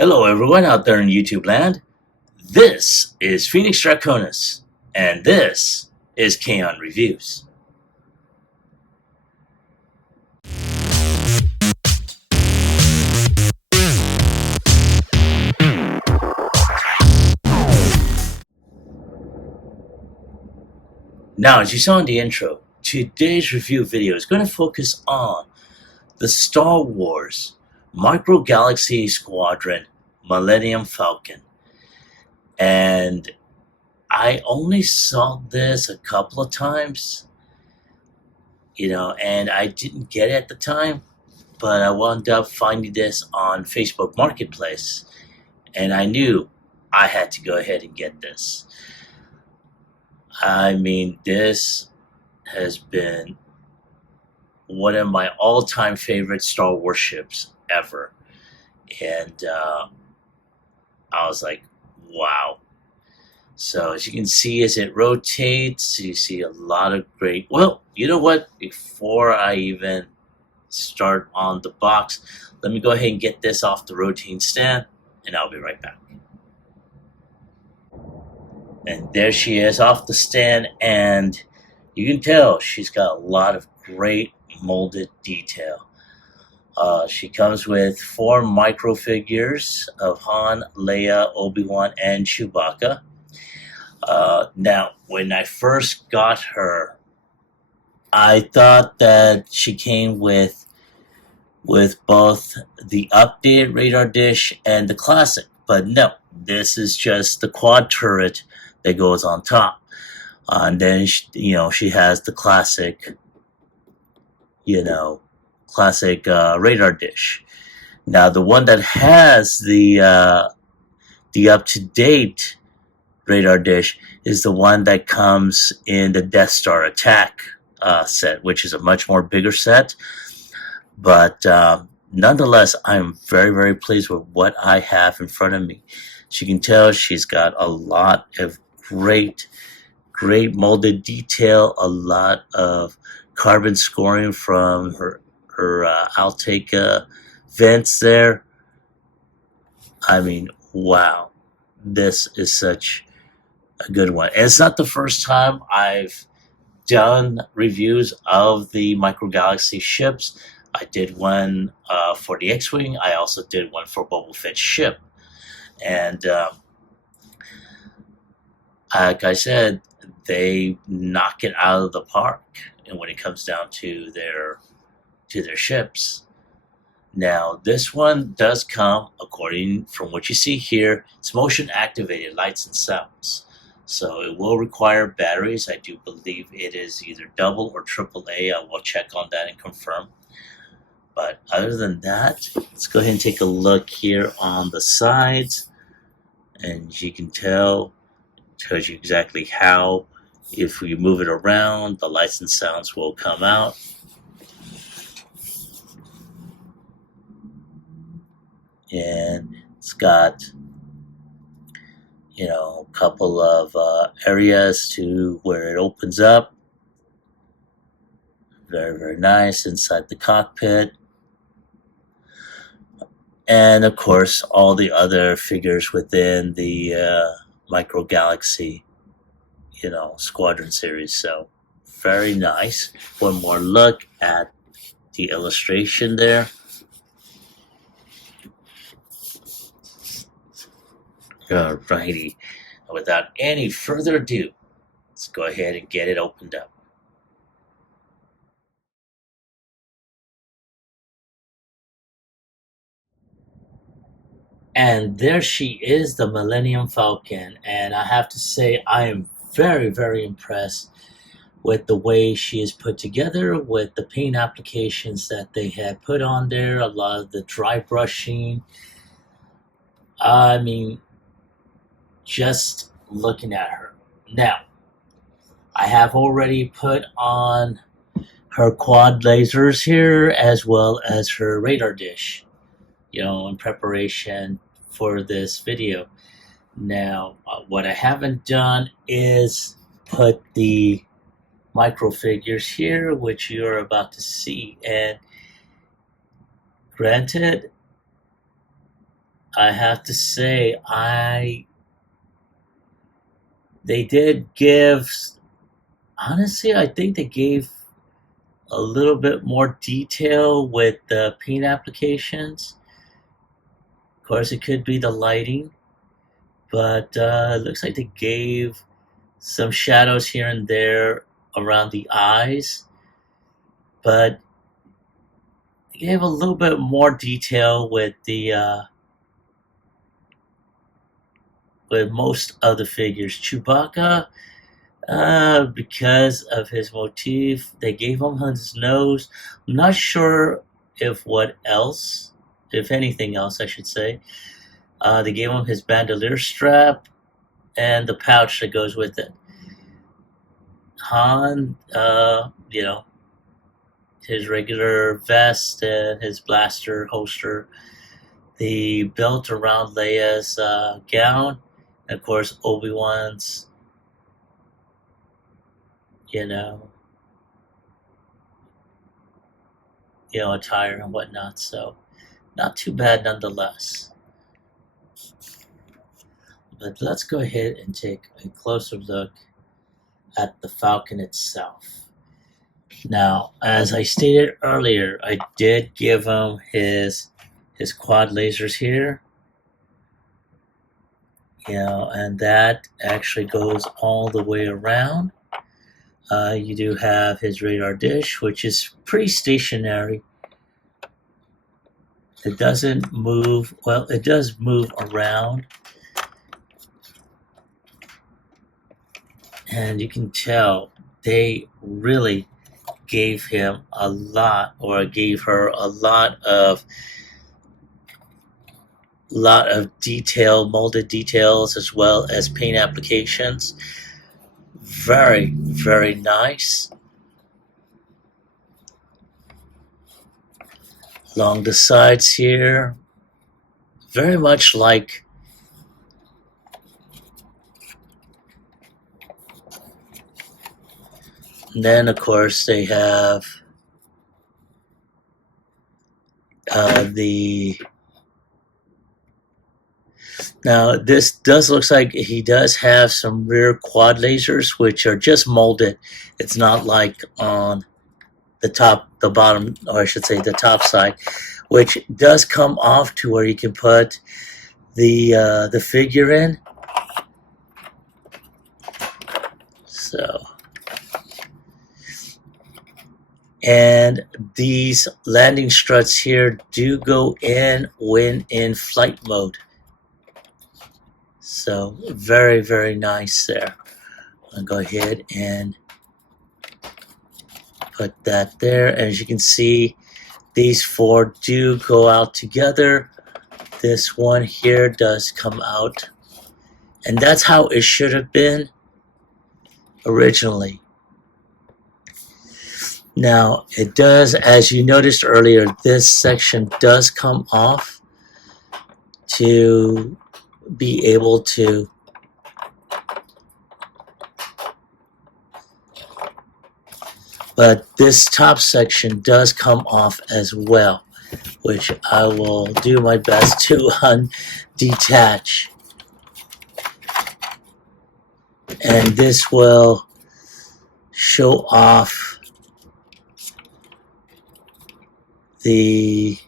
Hello, everyone out there in YouTube land. This is Phoenix Draconis, and this is Kaon Reviews. Now, as you saw in the intro, today's review video is going to focus on the Star Wars Micro Galaxy Squadron Millennium Falcon. And I only saw this a couple of times, and I didn't get it at the time, but I wound up finding this on Facebook Marketplace, and I knew I had to go ahead and get this. I mean, this has been one of my all-time favorite Star Wars ships ever, and I was like, wow. So as you can see, as it rotates, you see a lot of great, well, you know what, before I even start on the box, let me go ahead and get this off the rotating stand, and I'll be right back. And there she is off the stand, and you can tell she's got a lot of great molded detail. She comes with 4 micro figures of Han, Leia, Obi-Wan, and Chewbacca. Now, when I first got her, I thought that she came with both the updated radar dish and the classic, but no, this is just the quad turret that goes on top. And then she has the classic radar dish. Now, the one that has the up-to-date radar dish is the one that comes in the Death Star attack set, which is a much more bigger set. But nonetheless, I'm very, very pleased with what I have in front of me. As you can tell, she's got a lot of great molded detail, a lot of carbon scoring from her outtake vents there. I mean, wow, this is such a good one. And it's not the first time I've done reviews of the Micro Galaxy ships. I did one for the X-Wing. I also did one for Boba Fett's ship. And like I said, they knock it out of the park and when it comes down to their ships. Now, this one does come, according from what you see here, it's motion activated lights and sounds. So it will require batteries. I do believe it is either double or triple A. I will check on that and confirm. But other than that, let's go ahead and take a look here on the sides. And as you can tell, it tells you exactly how, if we move it around, the lights and sounds will come out. And it's got, a couple of areas to where it opens up. Very, very nice inside the cockpit. And of course, all the other figures within the Micro Galaxy, Squadron series. So very nice. One more look at the illustration there. Alrighty. Without any further ado, let's go ahead and get it opened up. And there she is, the Millennium Falcon. And I have to say, I am very, very impressed with the way she is put together, with the paint applications that they had put on there, a lot of the dry brushing. I mean, just looking at her. Now, I have already put on her quad lasers here, as well as her radar dish, in preparation for this video. Now, what I haven't done is put the micro figures here, which you're about to see. And granted, I have to say, they did give. Honestly, I think they gave a little bit more detail with the paint applications. Of course, it could be the lighting, but it looks like they gave some shadows here and there around the eyes, but they gave a little bit more detail with most of the figures. Chewbacca, because of his motif, they gave him his nose. I'm not sure if anything else, I should say. They gave him his bandolier strap and the pouch that goes with it. Han, his regular vest and his blaster holster, the belt around Leia's gown, and of course Obi-Wan's, you know, attire and whatnot. So not too bad nonetheless. But let's go ahead and take a closer look at the Falcon itself. Now, as I stated earlier, I did give him his quad lasers here. And that actually goes all the way around. You do have his radar dish, which is pretty stationary. It doesn't move. Well, it does move around. And you can tell they really gave him a lot, or gave her a lot of detail, molded details, as well as paint applications. Very, very nice. Along the sides here, very much like and then of course they have now this does looks like he does have some rear quad lasers, which are just molded. It's not like on the bottom, or I should say the top side, which does come off to where you can put the figure in. So, and these landing struts here do go in when in flight mode. So very, very nice there. I'll go ahead and put that there. As you can see, these four do go out together. This one here does come out. And that's how it should have been originally. Now, it does, as you noticed earlier, this section does come off to be able to but this top section does come off as well, which I will do my best to detach. And this will show off the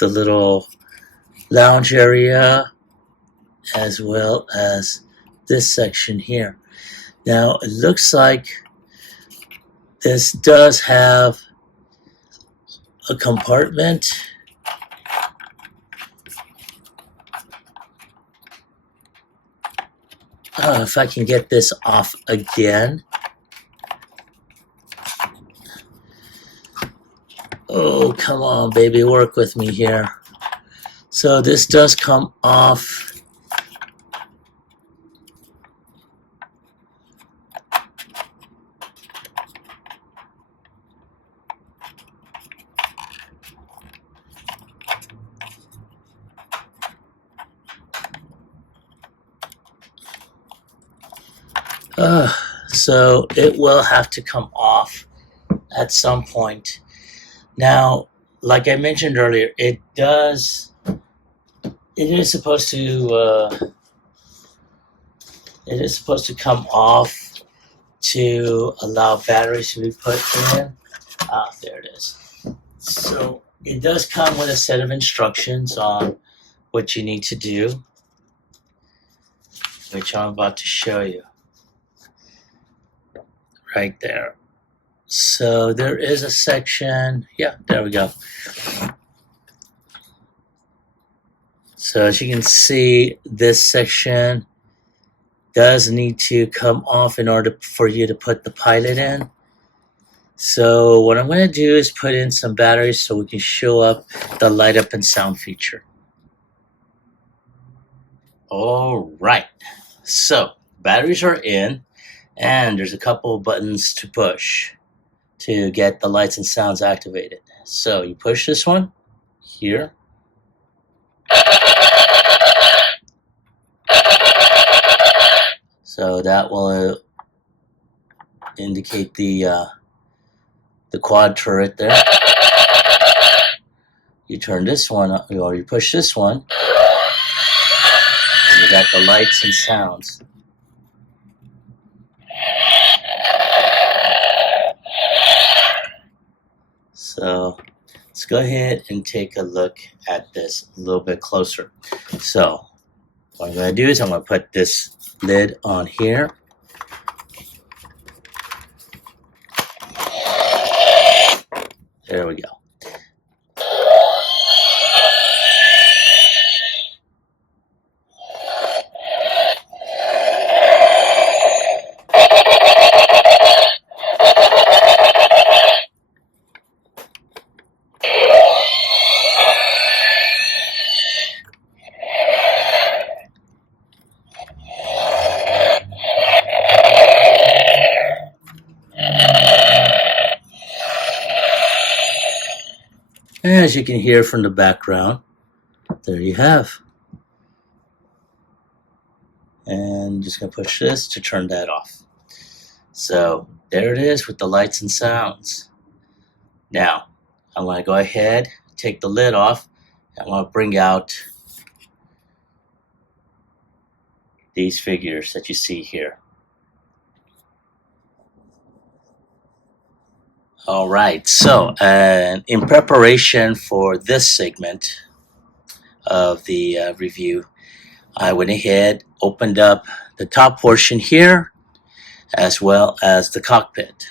little lounge area, as well as this section here. Now it looks like this does have a compartment. If I can get this off again. Oh, come on, baby, work with me here. So this does come off. So it will have to come off at some point. Now, like I mentioned earlier, it is supposed to come off to allow batteries to be put in. Ah, there it is. So it does come with a set of instructions on what you need to do, which I'm about to show you right there. So there is a section. Yeah, there we go. So as you can see, this section does need to come off in order for you to put the pilot in. So what I'm going to do is put in some batteries so we can show up the light up and sound feature. All right. So batteries are in, and there's a couple of buttons to push to get the lights and sounds activated. So you push this one here. So that will indicate the quad turret there. You turn this one, or you push this one, and you got the lights and sounds. So let's go ahead and take a look at this a little bit closer. So what I'm going to do is I'm going to put this lid on here. There we go. As you can hear from the background, there you have. And just going to push this to turn that off. So there it is with the lights and sounds. Now, I'm going to go ahead, take the lid off. I'm going to bring out these figures that you see here. All right, so in preparation for this segment of the review, I went ahead, opened up the top portion here, as well as the cockpit.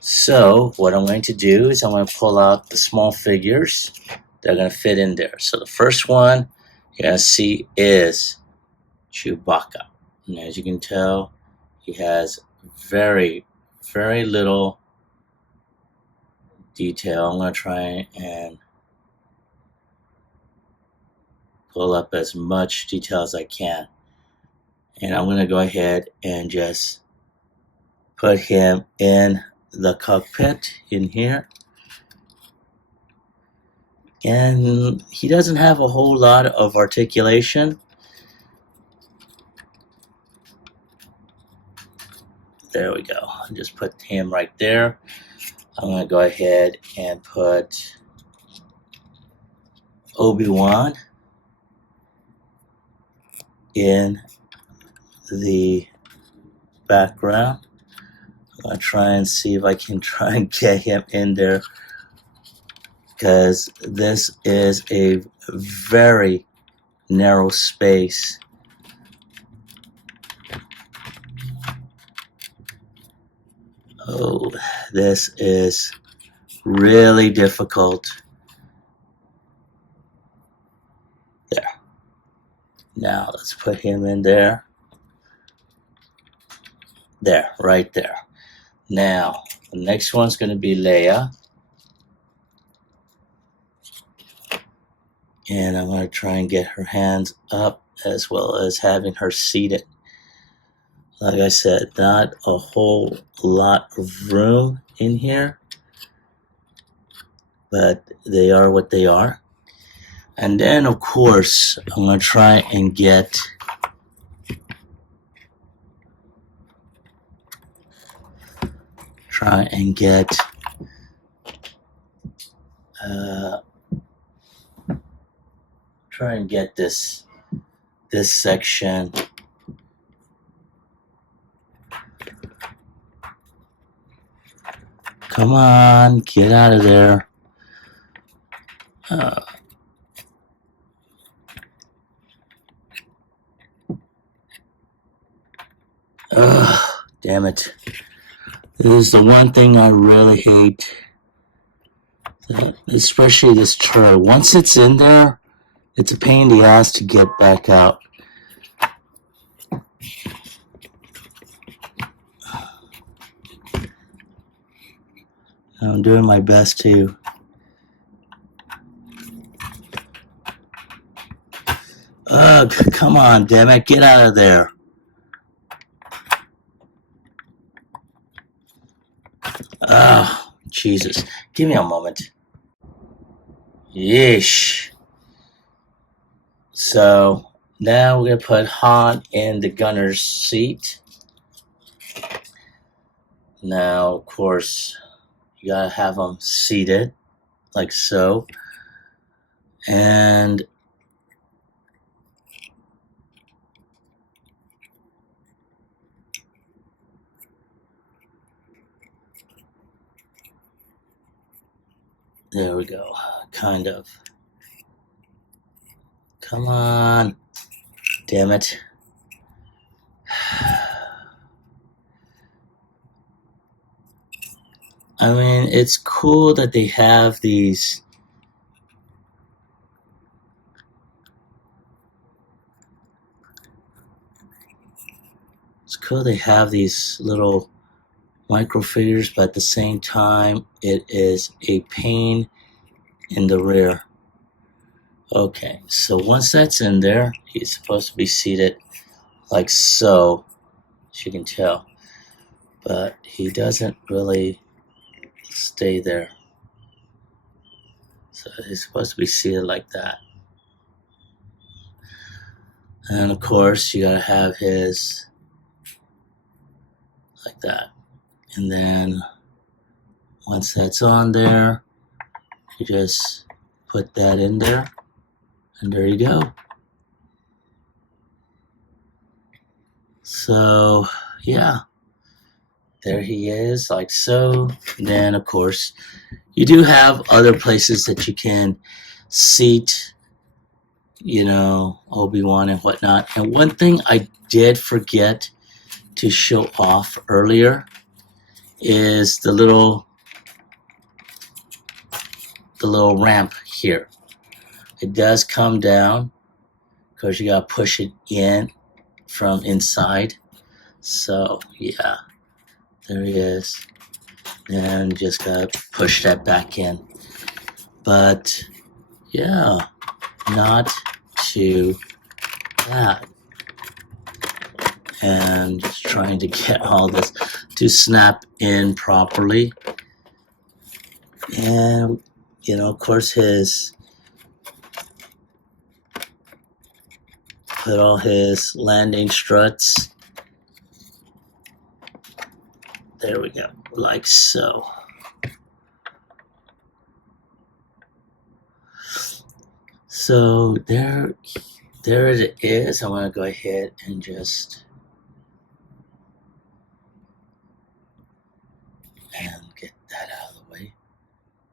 So what I'm going to do is I'm going to pull out the small figures that are going to fit in there. So the first one you're going to see is Chewbacca. And as you can tell, he has very, very little detail. I'm going to try and pull up as much detail as I can. And I'm going to go ahead and just put him in the cockpit in here. And he doesn't have a whole lot of articulation. There we go. I'll just put him right there. I'm going to go ahead and put Obi-Wan in the background. I'm going to try and see if I can try and get him in there, because this is a very narrow space. Oh, this is really difficult. There. Now let's put him in there. There, right there. Now, the next one's going to be Leia. And I'm going to try and get her hands up, as well as having her seated. Like I said, not a whole lot of room in here, but they are what they are. And then, of course, I'm going to try and get Try and get this section. Come on, get out of there. Damn it. This is the one thing I really hate. Especially this turret. Once it's in there, it's a pain in the ass to get back out. I'm doing my best to. Ugh, come on, damn it, get out of there. Oh, Jesus. Give me a moment. Yeesh. So, now we're going to put Han in the gunner's seat. Now, of course, you got to have him seated, like so. And there we go, kind of. Come on. Damn it. I mean, it's cool that they have these. It's cool they have these little microfigures, but at the same time, it is a pain in the rear. Okay, so once that's in there, he's supposed to be seated like so, as you can tell. But he doesn't really stay there. So he's supposed to be seated like that. And of course, you gotta have his like that. And then once that's on there, you just put that in there. And there you go. So, yeah. There he is, like so. And then, of course, you do have other places that you can seat, you know, Obi-Wan and whatnot. And one thing I did forget to show off earlier is the little ramp here. It does come down because you gotta push it in from inside. So yeah, there he is. And just gotta push that back in. But yeah, not too bad. And just trying to get all this to snap in properly. And, you know, of course, put all his landing struts. There we go, like so. So there it is. I want to go ahead and just get that out of the way.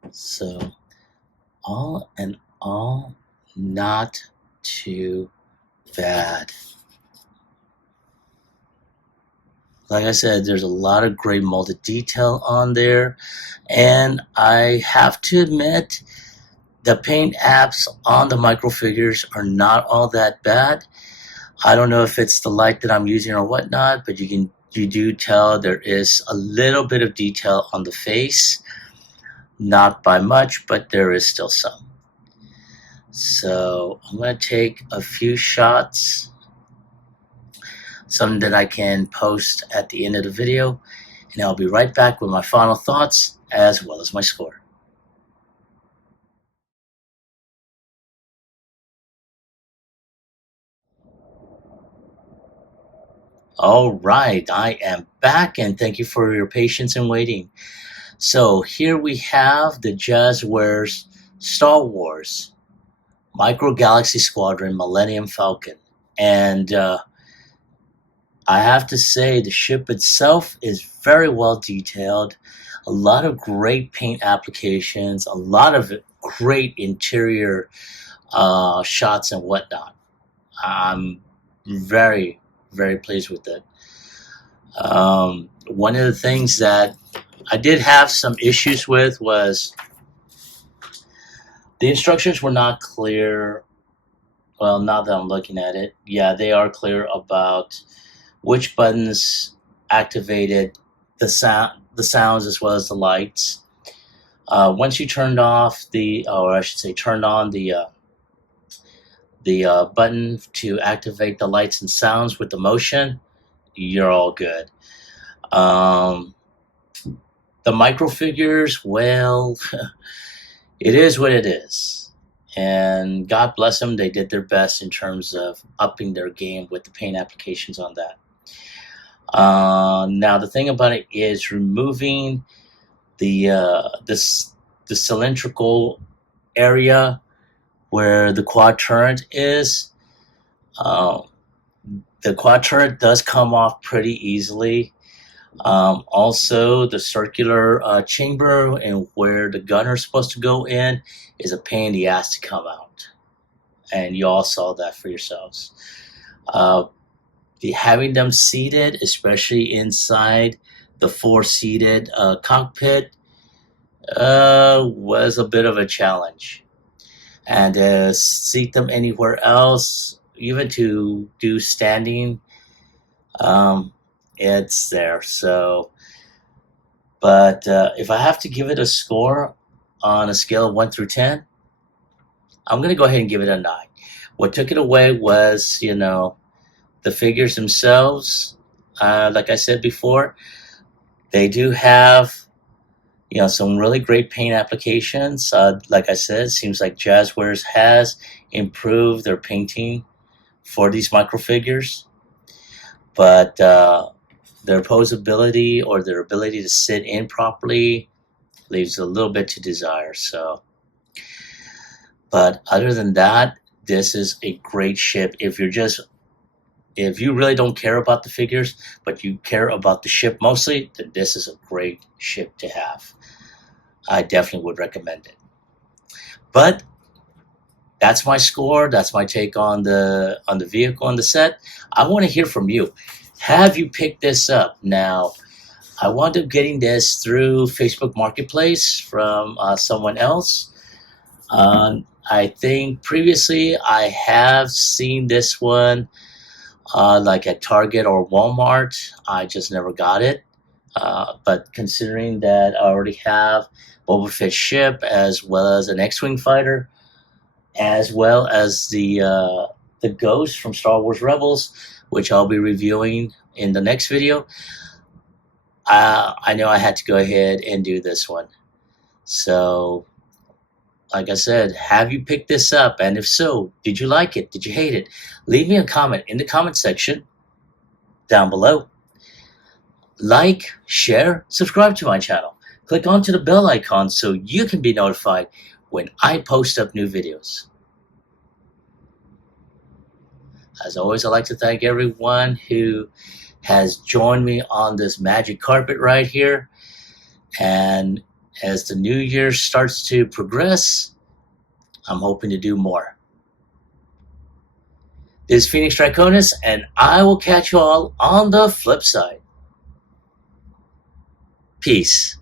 So all in all, not too bad. Like I said, there's a lot of great molded detail on there, and I have to admit, the paint apps on the microfigures are not all that bad. I don't know if it's the light that I'm using or whatnot, but you do tell there is a little bit of detail on the face, not by much, but there is still some. So I'm going to take a few shots, some that I can post at the end of the video, and I'll be right back with my final thoughts as well as my score. All right, I am back, and thank you for your patience and waiting. So here we have the Jazzwares Star Wars, Micro Galaxy Squadron Millennium Falcon. And I have to say, the ship itself is very well detailed. A lot of great paint applications, a lot of great interior shots and whatnot. I'm very, very pleased with it. One of the things that I did have some issues with was the instructions were not clear. Well, now that I'm looking at it, yeah, they are clear about which buttons activated the sounds as well as the lights. Once you turned off or I should say, turned on the button to activate the lights and sounds with the motion, you're all good. The microfigures, well, it is what it is. And God bless them, they did their best in terms of upping their game with the paint applications on that. Now, the thing about it is removing the cylindrical area where the quad turret is. The quad turret does come off pretty easily. Also, the circular chamber and where the gunner is supposed to go in is a pain in the ass to come out. And you all saw that for yourselves. Having them seated, especially inside the four-seated cockpit, was a bit of a challenge. And to seat them anywhere else, even to do standing, it's there. So, but if I have to give it a score on a scale of 1 through 10, I'm going to go ahead and give it a 9. What took it away was, the figures themselves. Like I said before, they do have, some really great paint applications. Like I said, it seems like Jazzwares has improved their painting for these microfigures. But their posability or their ability to sit in properly leaves a little bit to desire. So, but other than that, this is a great ship. If you really don't care about the figures, but you care about the ship mostly, then this is a great ship to have. I definitely would recommend it. But that's my score. That's my take on the vehicle and the set. I want to hear from you. Have you picked this up? Now, I wound up getting this through Facebook Marketplace from someone else. I think previously I have seen this one like at Target or Walmart. I just never got it. But considering that I already have Boba Fett ship as well as an X-Wing fighter, as well as the Ghost from Star Wars Rebels, which I'll be reviewing in the next video, I know I had to go ahead and do this one. So, like I said, have you picked this up? And if so, did you like it? Did you hate it? Leave me a comment in the comment section down below. Like, share, subscribe to my channel. Click onto the bell icon so you can be notified when I post up new videos. As always, I'd like to thank everyone who has joined me on this magic carpet right here. And as the new year starts to progress, I'm hoping to do more. This is Phoenix Draconis, and I will catch you all on the flip side. Peace.